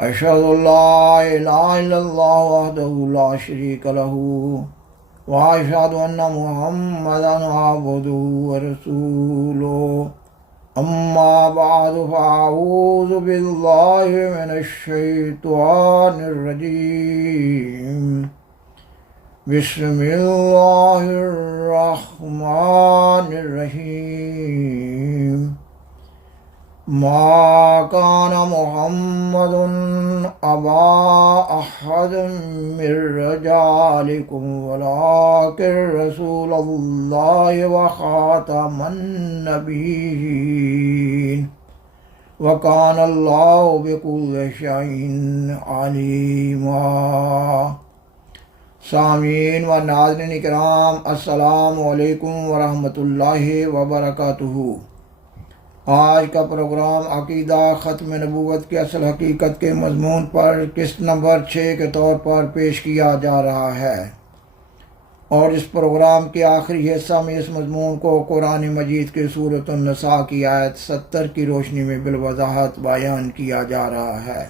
أشهد أن لا إله إلا الله وحده لا شريك له وأشهد أن محمدا عبده ورسوله أما بعد فأعوذ بالله من الشيطان الرجيم بسم الله الرحمن الرحيم ما كان محمد أبا أحد من رجالكم ولكن رسول الله وخاتم النبيين وكان الله بكل شيء عليما۔ سامعین و ناظرین کرام، السلام علیکم ورحمۃ اللہ وبرکاتہ۔ آج کا پروگرام عقیدہ ختم نبوت کی اصل حقیقت کے مضمون پر قسط نمبر 6 کے طور پر پیش کیا جا رہا ہے، اور اس پروگرام کے آخری حصہ میں اس مضمون کو قرآن مجید کے سورۃ النساء کی آیت 70 کی روشنی میں بالوضاحت بیان کیا جا رہا ہے۔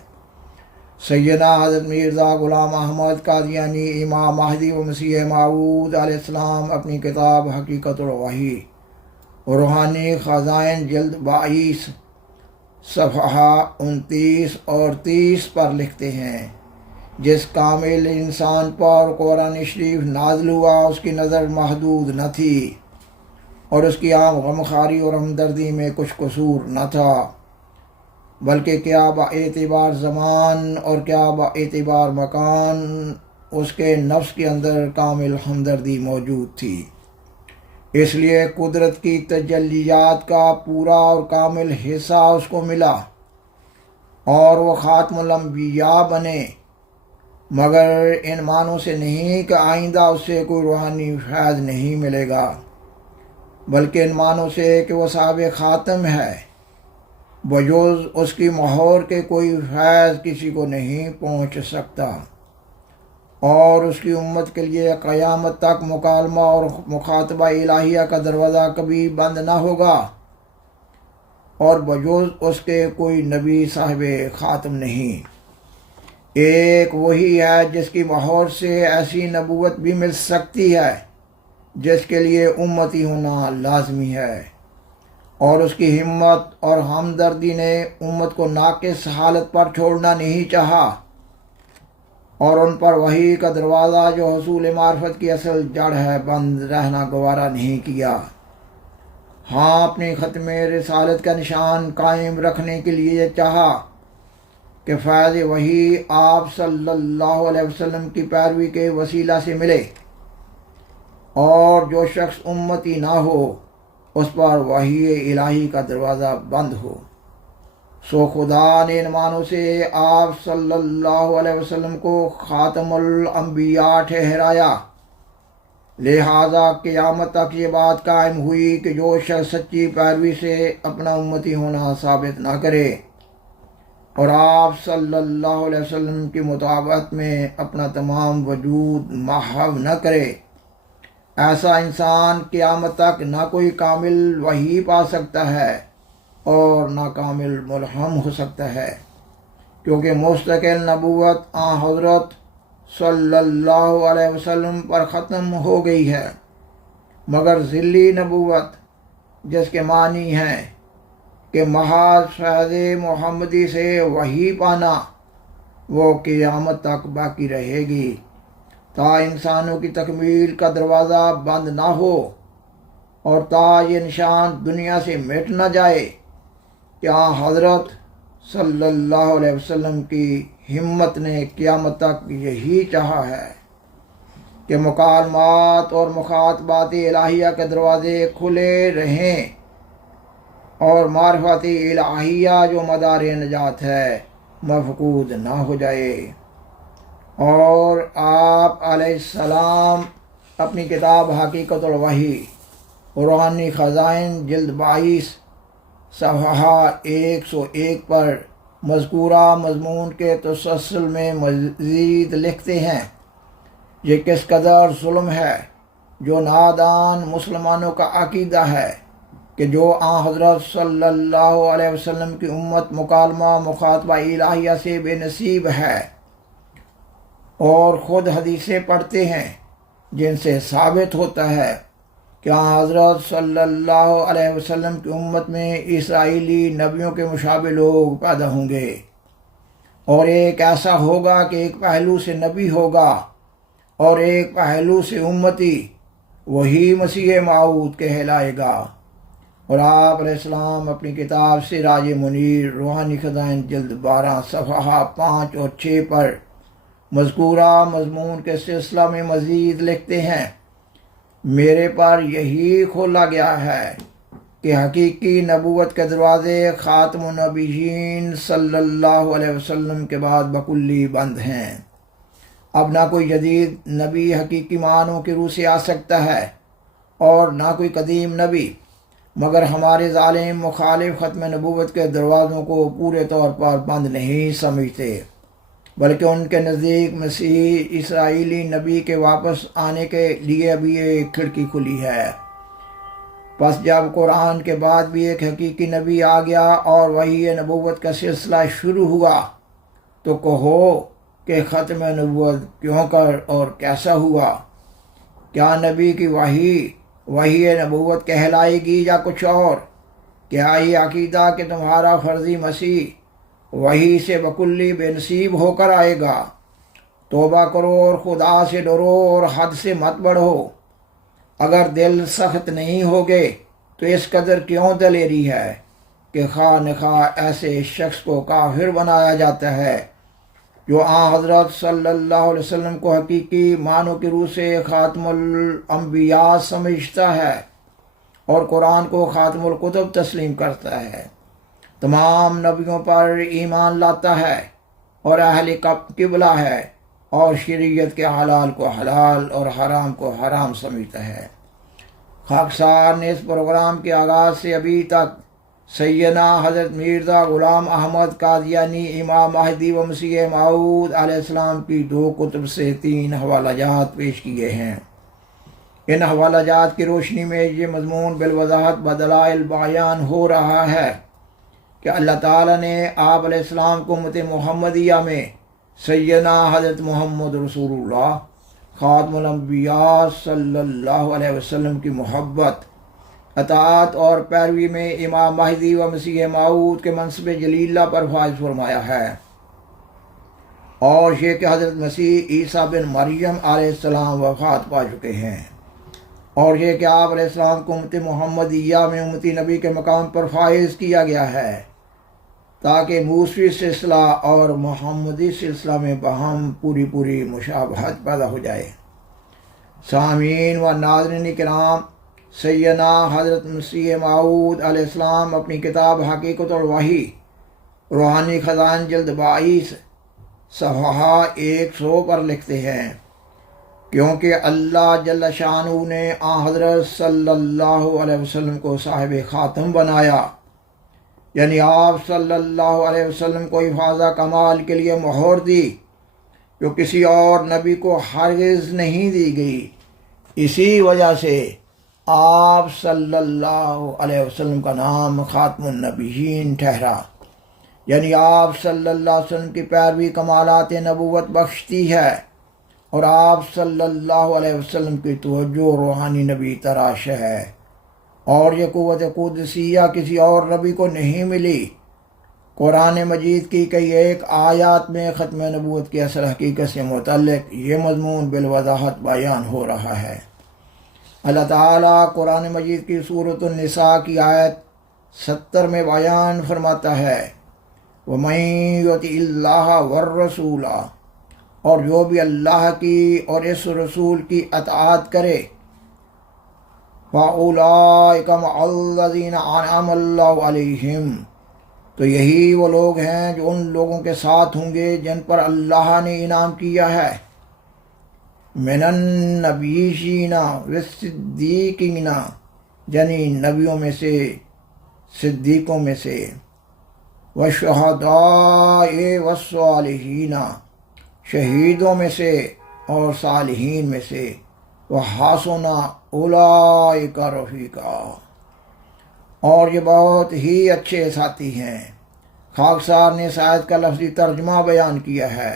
سیدنا حضرت مرزا غلام احمد قادیانی امام مہدی و مسیح موعود علیہ السلام اپنی کتاب حقیقت الوحی روحانی خزائن جلد 22 صفحہ 29 اور 30 پر لکھتے ہیں، جس کامل انسان پر قرآن شریف نازل ہوا اس کی نظر محدود نہ تھی، اور اس کی عام غمخواری اور ہمدردی میں کچھ قصور نہ تھا، بلکہ کیا با اعتبار زمان اور کیا با اعتبار مکان اس کے نفس کے اندر کامل ہمدردی موجود تھی۔ اس لیے قدرت کی تجلیات کا پورا اور کامل حصہ اس کو ملا اور وہ خاتم الانبیاء بنے، مگر ان معنوں سے نہیں کہ آئندہ اس سے کوئی روحانی فیض نہیں ملے گا، بلکہ ان معنوں سے کہ وہ صاحب خاتم ہے، بجوز اس کی مہر کے کوئی فیض کسی کو نہیں پہنچ سکتا، اور اس کی امت کے لیے قیامت تک مکالمہ اور مخاطبہ الہیہ کا دروازہ کبھی بند نہ ہوگا، اور بجوز اس کے کوئی نبی صاحب خاتم نہیں۔ ایک وہی ہے جس کی مہر سے ایسی نبوت بھی مل سکتی ہے جس کے لیے امتی ہونا لازمی ہے، اور اس کی ہمت اور ہمدردی نے امت کو ناقص حالت پر چھوڑنا نہیں چاہا، اور ان پر وحی کا دروازہ جو حصول معرفت کی اصل جڑ ہے بند رہنا گوارا نہیں کیا۔ ہاں، اپنی ختم رسالت کا نشان قائم رکھنے کے لیے چاہا کہ فیض وحی آپ صلی اللہ علیہ وسلم کی پیروی کے وسیلہ سے ملے، اور جو شخص امتی نہ ہو اس پر وحی الہی کا دروازہ بند ہو۔ سو خدا نے ان معنوں سے آپ صلی اللہ علیہ وسلم کو خاتم الانبیاء ٹھہرایا، لہذا قیامت تک یہ بات قائم ہوئی کہ جو شخص سچی پیروی سے اپنا امتی ہونا ثابت نہ کرے اور آپ صلی اللہ علیہ وسلم کی مطابقت میں اپنا تمام وجود محو نہ کرے، ایسا انسان قیامت تک نہ کوئی کامل وحی پا سکتا ہے اور نہ کامل ملہم ہو سکتا ہے، کیونکہ مستقل نبوت آن حضرت صلی اللہ علیہ وسلم پر ختم ہو گئی ہے، مگر ذلی نبوت جس کے معنی ہیں کہ محض فیض محمدی سے وحی پانا، وہ قیامت تک باقی رہے گی تا انسانوں کی تکمیل کا دروازہ بند نہ ہو، اور تا یہ نشان دنیا سے مٹ نہ جائے کہ حضرت صلی اللہ علیہ وسلم کی ہمت نے قیامت تک یہی چاہا ہے کہ مکالمات اور مخاطبات الہیہ کے دروازے کھلے رہیں، اور معرفت الہیہ جو مدار نجات ہے مفقود نہ ہو جائے۔ اور آپ علیہ السلام اپنی کتاب حقیقت الوحی روحانی خزائن جلد 22 صفحہ 101 پر مذکورہ مضمون کے تسلسل میں مزید لکھتے ہیں، یہ کس قدر ظلم ہے جو نادان مسلمانوں کا عقیدہ ہے کہ جو حضرت صلی اللہ علیہ وسلم کی امت مکالمہ مخاطبہ الہیہ سے بے نصیب ہے اور خود حدیثیں پڑھتے ہیں جن سے ثابت ہوتا ہے کہ حضرت صلی اللہ علیہ وسلم کی امت میں اسرائیلی نبیوں کے مشابہ لوگ پیدا ہوں گے، اور ایک ایسا ہوگا کہ ایک پہلو سے نبی ہوگا اور ایک پہلو سے امتی، وہی مسیح موعود کہلائے گا۔ اور آپ علیہ السلام اپنی کتاب سراج منیر روحانی خزائن جلد 12 صفحہ 5 اور 6 پر مذکورہ مضمون کے سلسلہ میں مزید لکھتے ہیں، میرے پر یہی کھولا گیا ہے کہ حقیقی نبوت کے دروازے خاتم النبیین صلی اللہ علیہ وسلم کے بعد بکلی بند ہیں۔ اب نہ کوئی جدید نبی حقیقی معنوں کی روح سے آ سکتا ہے اور نہ کوئی قدیم نبی، مگر ہمارے ظالم مخالف ختم نبوت کے دروازوں کو پورے طور پر بند نہیں سمجھتے، بلکہ ان کے نزدیک مسیح اسرائیلی نبی کے واپس آنے کے لیے ابھی ایک کھڑکی کھلی ہے۔ پس جب قرآن کے بعد بھی ایک حقیقی نبی آ گیا اور وحی نبوت کا سلسلہ شروع ہوا، تو کہو کہ ختم نبوت کیوں کر اور کیسا ہوا؟ کیا نبی کی وحی نبوت کہلائے گی یا کچھ اور؟ کیا یہ عقیدہ کہ تمہارا فرضی مسیح وحی سے بکلی بے نصیب ہو کر آئے گا؟ توبہ کرو اور خدا سے ڈرو اور حد سے مت بڑھو۔ اگر دل سخت نہیں ہوگے تو اس قدر کیوں دلیری ہے کہ خواہ نخواہ ایسے شخص کو کافر بنایا جاتا ہے جو حضرت صلی اللہ علیہ وسلم کو حقیقی معنوں کی روح سے خاتم الانبیاء سمجھتا ہے اور قرآن کو خاتم الکتب تسلیم کرتا ہے، تمام نبیوں پر ایمان لاتا ہے اور اہل قبلہ ہے اور شریعت کے حلال کو حلال اور حرام کو حرام سمجھتا ہے۔ خاکسار نے اس پروگرام کے آغاز سے ابھی تک سیدنا حضرت مرزا غلام احمد قادیانی امام مہدی و مسیح موعود علیہ السلام کی 2 کتب سے 3 حوالہ جات پیش کیے ہیں۔ ان حوالہ جات کی روشنی میں یہ مضمون بالوضاحت بدلائل بیان ہو رہا ہے کہ اللہ تعالیٰ نے آپ علیہ السلام کو امت محمدیہ میں سیدنا حضرت محمد رسول اللہ خاتم الانبیاء صلی اللہ علیہ وسلم کی محبت، اطاعت اور پیروی میں امام مہدی و مسیح موعود کے منصب جلیلہ پر فائز فرمایا ہے، اور یہ کہ حضرت مسیح عیسیٰ بن مریم علیہ السلام وفات پا چکے ہیں، اور یہ کہ آپ علیہ السلام کو امت محمدیہ میں امتی نبی کے مقام پر فائز کیا گیا ہے تاکہ موسوی سلسلہ اور محمدی سلسلہ میں باہم پوری مشابہت پیدا ہو جائے۔ سامعین و ناظرین کرام، سیدنا حضرت مسیح موعود علیہ السلام اپنی کتاب حقیقت الوحی روحانی خزائن جلد 22 صفحہ 100 پر لکھتے ہیں، کیونکہ اللہ جل شانہ نے حضرت صلی اللہ علیہ وسلم کو صاحب خاتم بنایا، یعنی آپ صلی اللہ علیہ وسلم کو حفاظہ کمال کے لیے مہر دی جو کسی اور نبی کو ہرگز نہیں دی گئی۔ اسی وجہ سے آپ صلی اللہ علیہ وسلم کا نام خاتم النبیین ٹھہرا، یعنی آپ صلی اللہ علیہ وسلم کی پیروی کمالات نبوت بخشتی ہے، اور آپ صلی اللہ علیہ وسلم کی توجہ روحانی نبی تراش ہے، اور یہ قوت قدسیہ کسی اور نبی کو نہیں ملی۔ قرآن مجید کی کئی ایک آیات میں ختم نبوت کی اصل حقیقت سے متعلق یہ مضمون بالوضاحت بیان ہو رہا ہے۔ اللہ تعالیٰ قرآن مجید کی سورۃ النساء کی آیت 70 میں بیان فرماتا ہے، وَمَن يُطِعِ اللَّهَ وَالرَّسُولَ، اور جو بھی اللہ کی اور اس رسول کی اطاعت کرے، فَأُولَٰئِكَ مَعَ الَّذِينَ أَنْعَمَ اللَّهُ عَلَيْهِمْ، تو یہی وہ لوگ ہیں جو ان لوگوں کے ساتھ ہوں گے جن پر اللہ نے انعام کیا ہے، من النبیین والصدیقین، یعنی نبیوں میں سے، صدیقوں میں سے، والشہداء والصالحین، شہیدوں میں سے اور صالحین میں سے، وحسن اولئک رفیقا، اور یہ بہت ہی اچھے ساتھی ہیں۔ خاکسار نے اس آیت کا لفظی ترجمہ بیان کیا ہے۔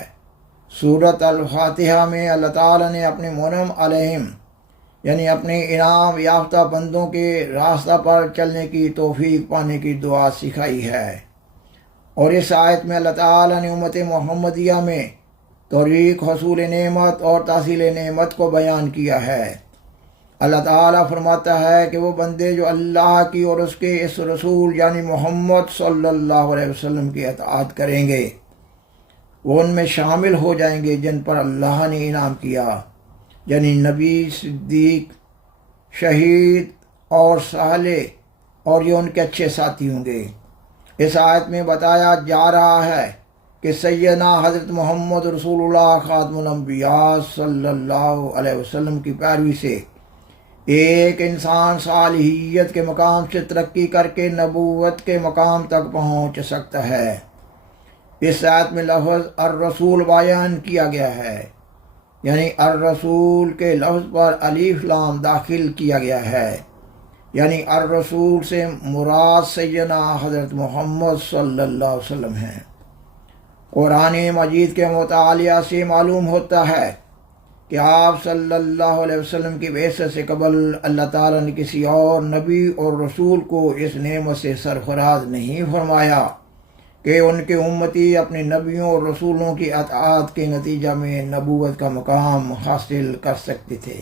سورۃ الفاتحہ میں اللہ تعالیٰ نے اپنے منعم علیہم یعنی اپنے انعام یافتہ بندوں کے راستہ پر چلنے کی توفیق پانے کی دعا سکھائی ہے، اور اس آیت میں اللہ تعالیٰ نے امت محمدیہ میں طریق حصول نعمت اور تحصیل نعمت کو بیان کیا ہے۔ اللہ تعالیٰ فرماتا ہے کہ وہ بندے جو اللہ کی اور اس کے اس رسول یعنی محمد صلی اللہ علیہ وسلم کی اطاعت کریں گے وہ ان میں شامل ہو جائیں گے جن پر اللہ نے انعام کیا، یعنی نبی، صدیق، شہید اور صالح، اور یہ ان کے اچھے ساتھی ہوں گے۔ اس آیت میں بتایا جا رہا ہے کہ سیدنا حضرت محمد رسول اللہ خاتم الانبیاء صلی اللہ علیہ وسلم کی پیروی سے ایک انسان صالحیت کے مقام سے ترقی کر کے نبوت کے مقام تک پہنچ سکتا ہے۔ اس آیت میں لفظ الرسول بیان کیا گیا ہے، یعنی الرسول کے لفظ پر الف لام داخل کیا گیا ہے، یعنی الرسول سے مراد سیدنا حضرت محمد صلی اللہ علیہ وسلم ہیں۔ قرآن مجید کے مطالعہ سے معلوم ہوتا ہے کہ آپ صلی اللہ علیہ وسلم کی بعثت سے قبل اللہ تعالیٰ نے کسی اور نبی اور رسول کو اس نعمت سے سرفراز نہیں فرمایا کہ ان کے امتی اپنے نبیوں اور رسولوں کی اطاعت کے نتیجہ میں نبوت کا مقام حاصل کر سکتے تھے۔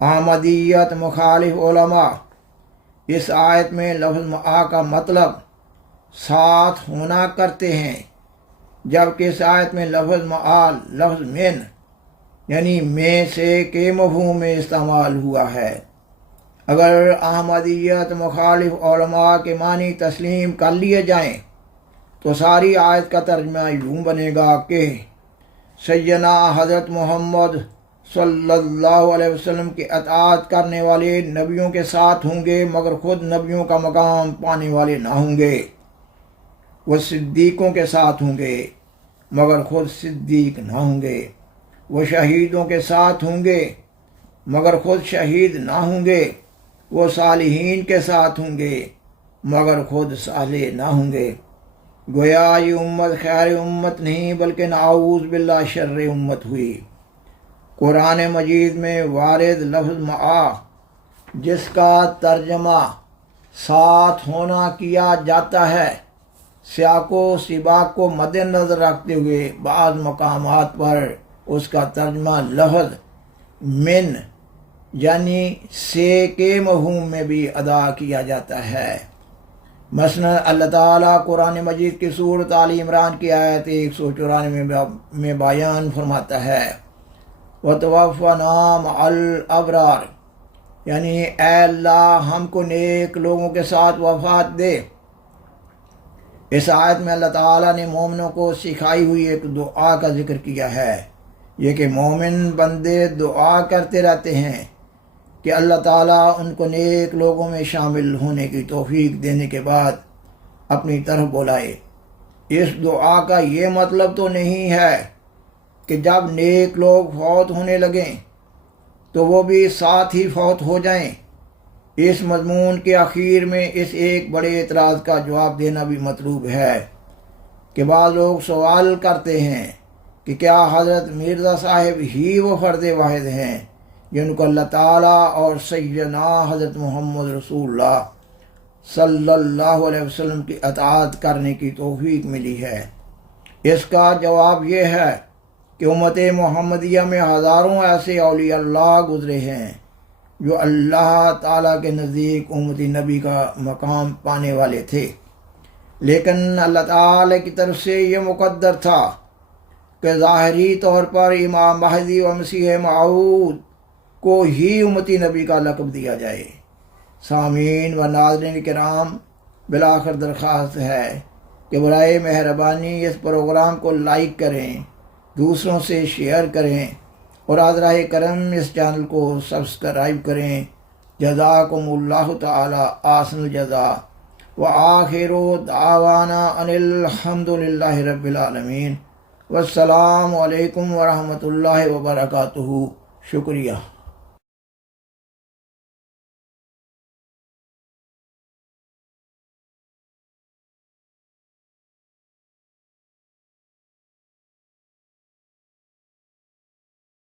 احمدیت مخالف علماء اس آیت میں لفظ معا کا مطلب ساتھ ہونا کرتے ہیں، جبکہ اس آیت میں لفظ معا لفظ من یعنی میں سے کے مفہوم میں استعمال ہوا ہے۔ اگر احمدیت مخالف علماء کے معنی تسلیم کر لیے جائیں تو ساری آیت کا ترجمہ یوں بنے گا کہ سیدنا حضرت محمد صلی اللہ علیہ وسلم کی اطاعت کرنے والے نبیوں کے ساتھ ہوں گے مگر خود نبیوں کا مقام پانے والے نہ ہوں گے۔ وہ صدیقوں کے ساتھ ہوں گے مگر خود صدیق نہ ہوں گے۔ وہ شہیدوں کے ساتھ ہوں گے مگر خود شہید نہ ہوں گے۔ وہ صالحین کے ساتھ ہوں گے مگر خود صالح نہ ہوں گے۔ گویا یہ امت خیر امت نہیں بلکہ نعوذ باللہ شر امت ہوئی۔ قرآن مجید میں وارد لفظ معا جس کا ترجمہ ساتھ ہونا کیا جاتا ہے، سیاق و سباق کو مد نظر رکھتے ہوئے بعض مقامات پر اس کا ترجمہ لفظ من یعنی سے کے مفہوم میں بھی ادا کیا جاتا ہے۔ مثلا اللہ تعالیٰ قرآن مجید کی سورۃ آل عمران کی آیت 194 میں بیان فرماتا ہے وَتَوَفَّنَا مَعَ الْأَبْرَارِ، یعنی اے اللہ ہم کو نیک لوگوں کے ساتھ وفات دے۔ اس آیت میں اللہ تعالیٰ نے مومنوں کو سکھائی ہوئی ایک دعا کا ذکر کیا ہے، یہ کہ مومن بندے دعا کرتے رہتے ہیں کہ اللہ تعالیٰ ان کو نیک لوگوں میں شامل ہونے کی توفیق دینے کے بعد اپنی طرف بلائے۔ اس دعا کا یہ مطلب تو نہیں ہے کہ جب نیک لوگ فوت ہونے لگیں تو وہ بھی ساتھ ہی فوت ہو جائیں۔ اس مضمون کے آخر میں اس ایک بڑے اعتراض کا جواب دینا بھی مطلوب ہے کہ بعض لوگ سوال کرتے ہیں کہ کیا حضرت مرزا صاحب ہی وہ فرد واحد ہیں جن کو اللہ تعالیٰ اور سیدنا حضرت محمد رسول اللہ صلی اللہ علیہ وسلم کی اطاعت کرنے کی توفیق ملی ہے؟ اس کا جواب یہ ہے کہ امت محمدیہ میں ہزاروں ایسے اولیاء اللہ گزرے ہیں جو اللہ تعالیٰ کے نزدیک امتی نبی کا مقام پانے والے تھے، لیکن اللہ تعالیٰ کی طرف سے یہ مقدر تھا کہ ظاہری طور پر امام مہدی و مسیح موعود کو ہی امتی نبی کا لقب دیا جائے۔ سامعین و ناظرین کرام، بالآخر درخواست ہے کہ برائے مہربانی اس پروگرام کو لائک کریں، دوسروں سے شیئر کریں اور حضرہ کرم اس چینل کو سبسکرائب کریں۔ جزاکم اللہ تعالی احسن الجزاء وآخر دعوانا ان الحمد للہ رب العالمین، والسلام علیکم ورحمۃ اللہ وبرکاتہ۔ شکریہ۔